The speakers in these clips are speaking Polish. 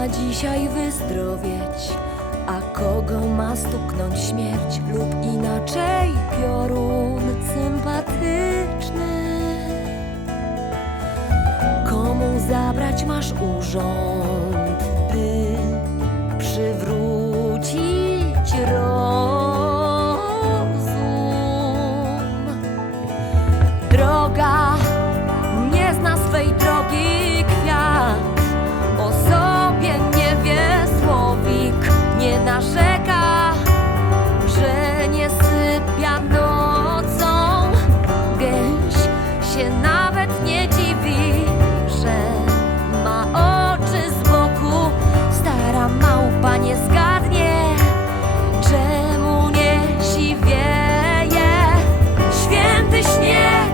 ma dzisiaj wyzdrowieć, a kogo ma stuknąć śmierć, lub inaczej piorun sympatyczny. Komu zabrać masz urząd, by przywrócić rozum? Droga nie zna swej drogi kwiat, o sobie nie wie słowik, nie narzeka, że nie sypia nocą. Gęś się nawet nie dziwi, że ma oczy z boku. Stara małpa nie zgadnie, czemu nie siwieje. Święty śnieg,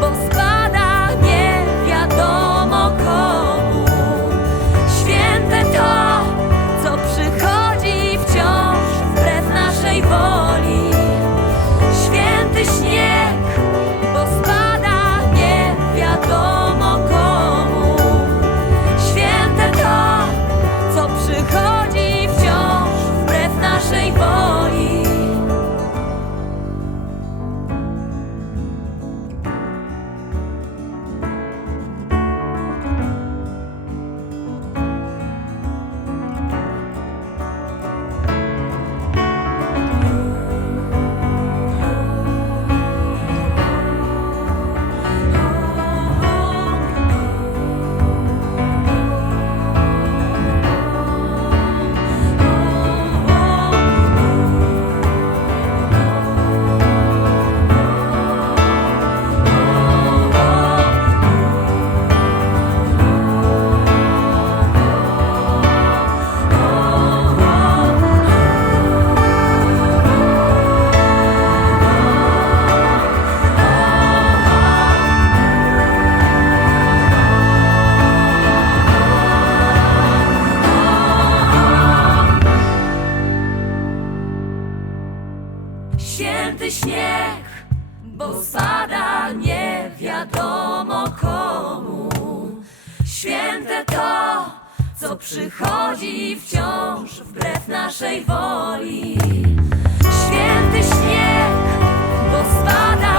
bo spada nie wiadomo komu. Święte to, co przychodzi wciąż wbrew naszej woli. Święty śnieg, bo spada nie wiadomo komu. Święte to, co przychodzi wciąż wbrew naszej woli. Święty śnieg, bo spada nie wiadomo komu. Święte to, co przychodzi wciąż wbrew naszej woli. Święty śnieg, bo spada